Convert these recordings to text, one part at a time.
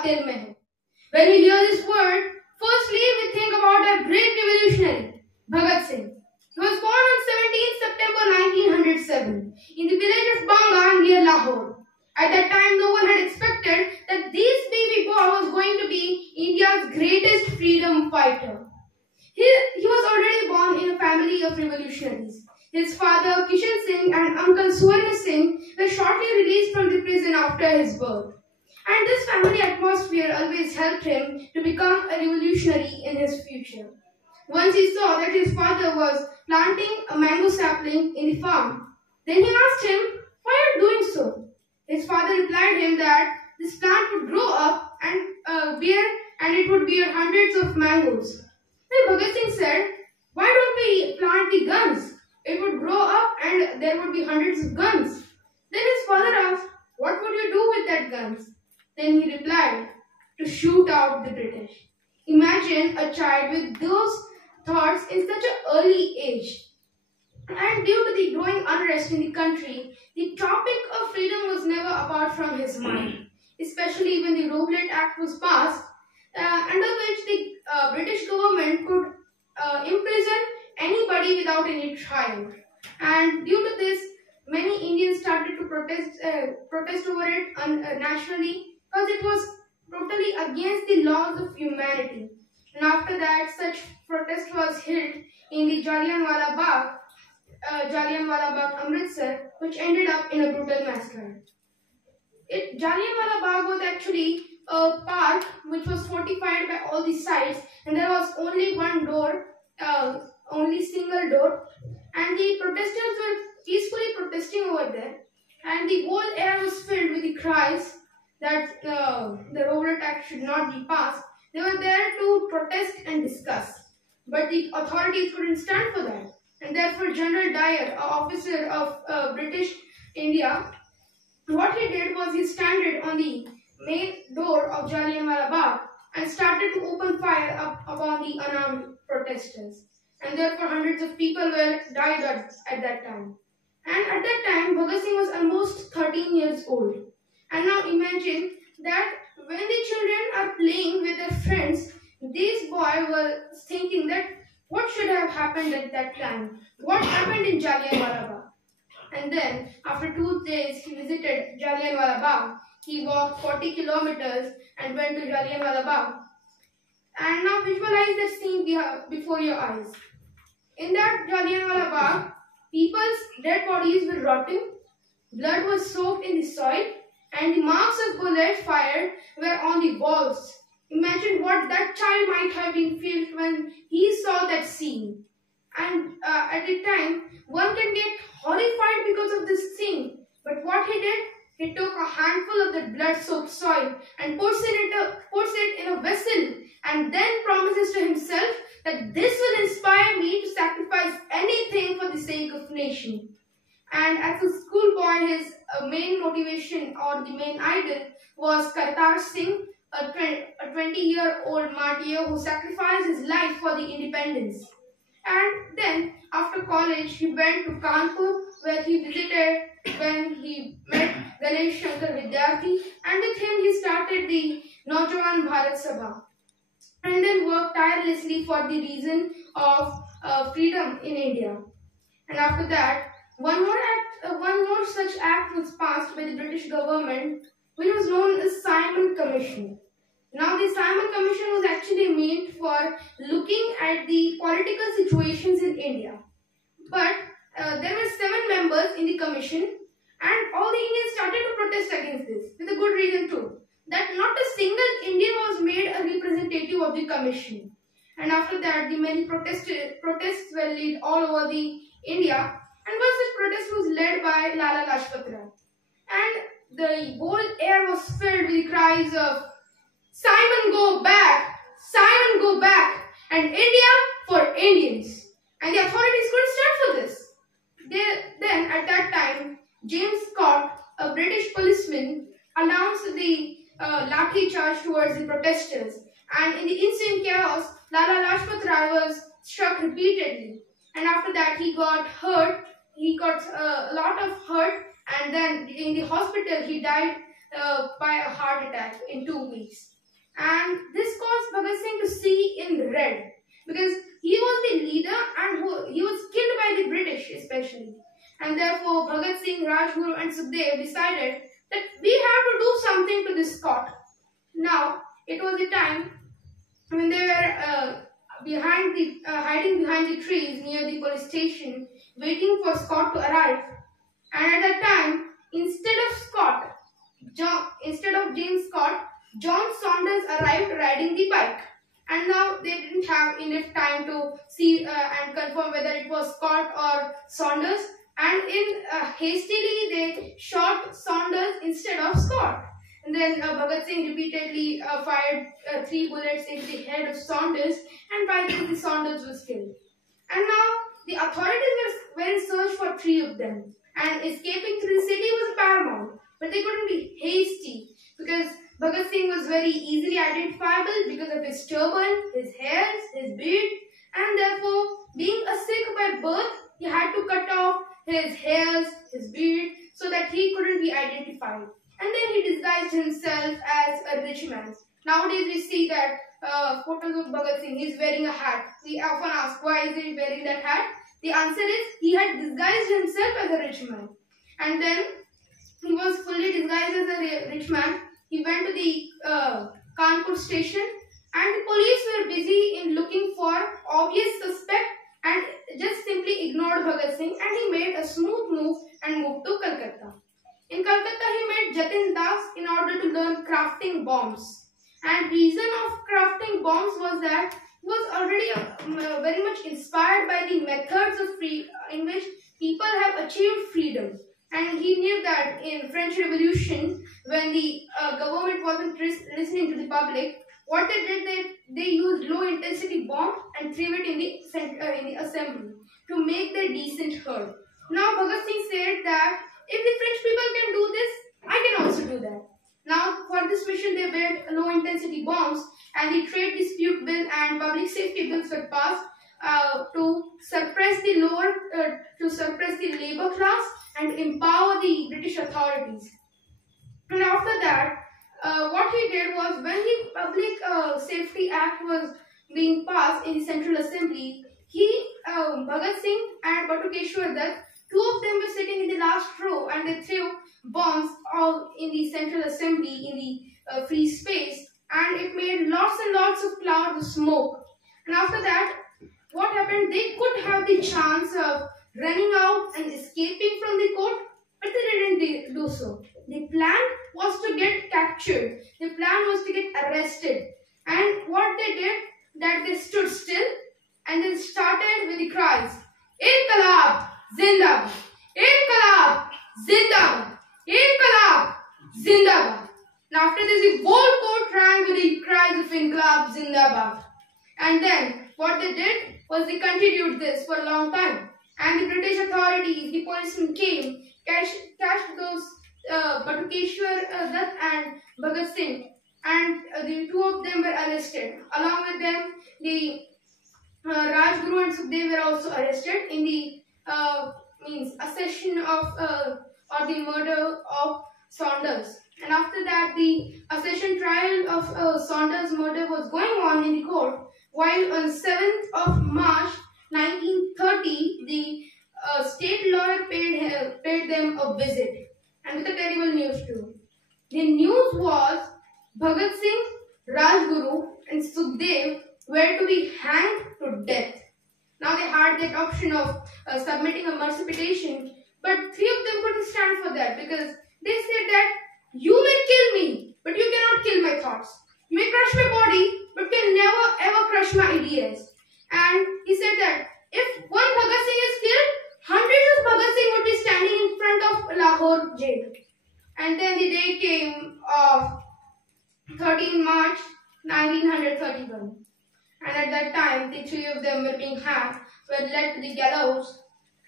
कातिल में है. When we hear this word, firstly we think about a great revolutionary, Bhagat. He was born on 17th September 1907 in the village of Banga near Lahore. At that time, no one had expected that this baby boy was going to be India's greatest freedom fighter. He was already born in a family of revolutionaries. His father, Kishan Singh, and uncle Suwarna Singh were shortly released from the prison after his birth. And this family atmosphere always helped him to become a revolutionary in his future. Once he saw that his father was planting a mango sapling in the farm, then he asked him, "Why are you doing so?" His father replied him that this plant would grow up and it would bear hundreds of mangoes. Then Bhagat Singh said, "Why don't we plant the guns? It would grow up and there would be hundreds of guns." Then his father asked, "What would you do with that guns?" Then he replied, "To shoot out the British." Imagine a child with those thoughts in such an early age. And due to the growing unrest in the country, the topic of freedom was never apart from his mind, especially when the Roblet Act was passed, under which the British government could imprison anybody without any trial. And due to this, many Indians started to protest over it nationally, because it was totally against the laws of humanity. And after that, such protest was held in the Jallianwala Bagh, Amritsar, which ended up in a brutal massacre. Jallianwala Bagh was actually a park which was fortified by all the sides, and there was only one door, only single door, and the protesters were peacefully protesting over there, and the whole air was filled with the cries that the Roblet Act should not be passed. They were there to protest and discuss, but the authorities couldn't stand for that. And therefore General Dyer, an officer of British India, what he did was he stood on the main door of Jallianwala Bagh and started to open fire upon the unarmed protesters. And therefore hundreds of people died at that time. And at that time, Bhagat Singh was almost 13 years old. And now imagine that when the children are playing with their friends, this boy was thinking that what should have happened at that time? What happened in Jallianwala Bagh? And then after 2 days he visited Jallianwala Bagh. He walked 40 kilometers and went to Jallianwala Bagh. And now visualize the scene before your eyes. In that Jallianwala Bagh, people's dead bodies were rotting, blood was soaked in the soil, and the marks of bullets fired were on the walls. Imagine what that child might have been felt when he saw that scene. And at the time, one can get horrified because of this thing. But what he did, he took a handful of the blood-soaked soil and puts it in a vessel, and then promises to himself that this will inspire me to sacrifice anything for the sake of nation. And as a schoolboy, his main motivation or the main idol was Kartar Singh, a 20-year-old martyr who sacrificed his life for the independence. And then after college, he went to Kanpur, where he visited when he met Ganesh Shankar Vidyarthi, and with him he started the Naujawan Bharat Sabha, and then worked tirelessly for the reason of freedom in India. And after that, one more such act was passed by the British government, which was known as Simon Commission. Now, the Simon Commission was actually made for looking at the political situations in India. But there were 7 members in the commission, and all the Indians started to protest against this, with a good reason too. That not a single Indian was made a representative of the commission. And after that, the many protests were led all over the India. And one such protest was led by Lala Lajpat Rai. And the whole air was filled with the cries of "Simon, go back! Simon, go back! And India for Indians!" And the authorities couldn't stand for this. Then at that time, James Scott, a British policeman, announced the lathi charge towards the protesters. And in the instant chaos, Lala Lajpat Rai was struck repeatedly. And after that, he got hurt. He got a lot of hurt, and then in the hospital he died by a heart attack in 2 weeks. And this caused Bhagat Singh to see in red because he was the leader and he was killed by the British especially. And therefore Bhagat Singh, Rajguru and Sukhdev decided that we have to do something to this Scot. Now it was a time when they were hiding behind the trees near the police station, waiting for Scott to arrive. And at that time, instead of James Scott, John Saunders arrived riding the bike. And now they didn't have enough time to see and confirm whether it was Scott or Saunders. And hastily they shot Saunders instead of Scott. And then Bhagat Singh repeatedly fired 3 bullets into the head of Saunders, and by this the Saunders was killed. And now the authorities were in search for 3 of them, and escaping through the city was paramount. But they couldn't be hasty because Bhagat Singh was very easily identifiable because of his turban, his hairs, his beard, and therefore being a Sikh by birth, he had to cut off his hairs, his beard, so that he couldn't be identified. And then he disguised himself as a rich man. Nowadays we see that photos of Bhagat Singh, he is wearing a hat. We often ask, why is he wearing that hat? The answer is, he had disguised himself as a rich man. And then he was fully disguised as a rich man. He went to the Kanpur station, and the police were busy in looking for obvious suspect and just simply ignored Bhagat Singh, and he made a smooth move and moved to Calcutta. In Calcutta, he met Jatin Das in order to learn crafting bombs. And reason of crafting bombs was that he was already very much inspired by the methods in which people have achieved freedom. And he knew that in French Revolution, when the government wasn't listening to the public, what they did, they used low intensity bomb and threw it in the assembly to make the decent heard. Now Bhagat Singh said that if the French people can do this, I can also do that. Now, for this mission, they built low-intensity bombs, and the trade dispute bill and public safety bills were passed to suppress the labor class and empower the British authorities. And after that, what he did was, when the Public Safety Act was being passed in the Central Assembly, Bhagat Singh and Batukeshwar Dutt, 2 of them were sitting in the last row, and they threw bombs all in the Central Assembly in the free space, and it made lots and lots of clouds of smoke. And after that, what happened? They could have the chance of running out and escaping from the court, but they didn't do so. The plan was to get captured. The plan was to get arrested. And what they did, that they stood still and they started with the cries, "Inqilab Zindabad! Inqilab Zindabad! Inqilab Zindabad!" Now after this, the whole court rang with the cries of Inqilab Zindabad. And then what they did was they continued this for a long time. And the British authorities, the policemen came, catched those Batukeshwar Dutt and Bhagat Singh, and the 2 of them were arrested. Along with them, the Rajguru and Sukhdev were also arrested in the accession of or the murder of Saunders. And after that, the accession trial of Saunders' murder was going on in the court, while on 7th of March 1930, the state lawyer paid them a visit, and with a terrible news too. The news was Bhagat Singh, Rajguru and Sukhdev were to be hanged to death. Now they had that option of submitting a mercy petition, but 3 of them couldn't stand for that because they said that you may kill me, but you cannot kill my thoughts. You may crush my body, but can never ever crush my ideas. And he said that if one Bhagat Singh is killed, hundreds of Bhagat Singh would be standing in front of Lahore jail. And then the day came of 13 March 1931. And at that time, the 3 of them were being hanged, were led to the gallows.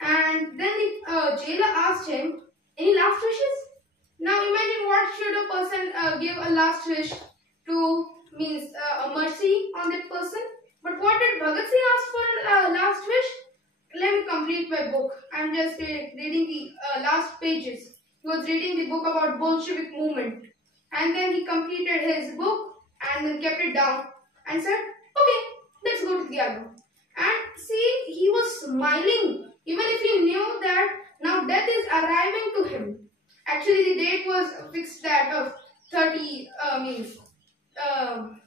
And then the jailer asked him, "Any last wishes?" Now imagine what should a person give a last wish to, means a mercy on that person. But what did Bhagat Singh ask for last wish? Let me complete my book. I'm just reading the last pages. He was reading the book about Bolshevik movement. and then he completed his book and then kept it down and said, okay, let's go to the other. And see, he was smiling even if he knew that now death is arriving to him. Actually, the date was fixed that of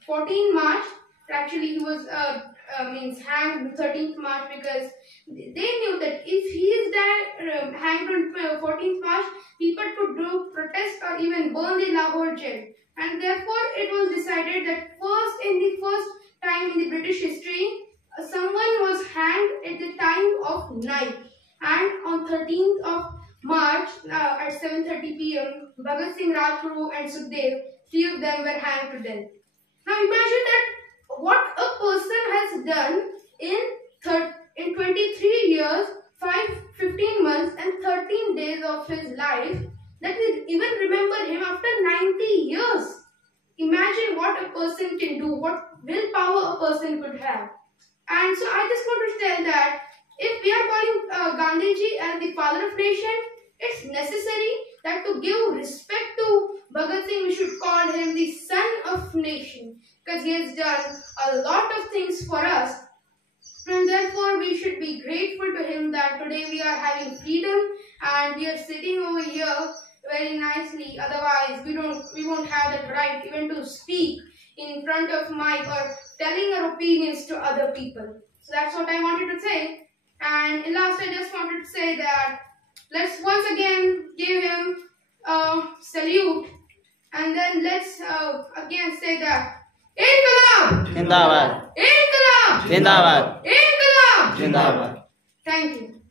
14 March. Actually, he was hanged 13th March, because they knew that if he is there hanged on 14th March, people could do protest or even burn the Lahore jail. And therefore, it was decided that in the first time in the British history, someone was hanged at the time of night. And on 13th of March at 7:30 p.m., Bhagat Singh, Rajguru and Sukhdev, three of them were hanged to death. Now imagine that what a person has done in 23 years, 15 months and 13 days of his life, that we even remember him after 90 years. Imagine what a person can do, what willpower a person could have. And so I just want to tell that if we are calling Gandhiji as the father of nation, it's necessary that to give respect to Bhagat Singh, we should call him the son of nation, because he has done a lot of things for us. And therefore, we should be grateful to him that today we are having freedom and we are sitting over here very nicely. Otherwise, we won't have that right even to speak in front of mic or telling our opinions to other people. So that's what I wanted to say. And in last, I just wanted to say that let's once again give him a salute, and then let's again say that Inqilab Zindabad Inqilab Zindabad Inqilab Zindabad. Thank you.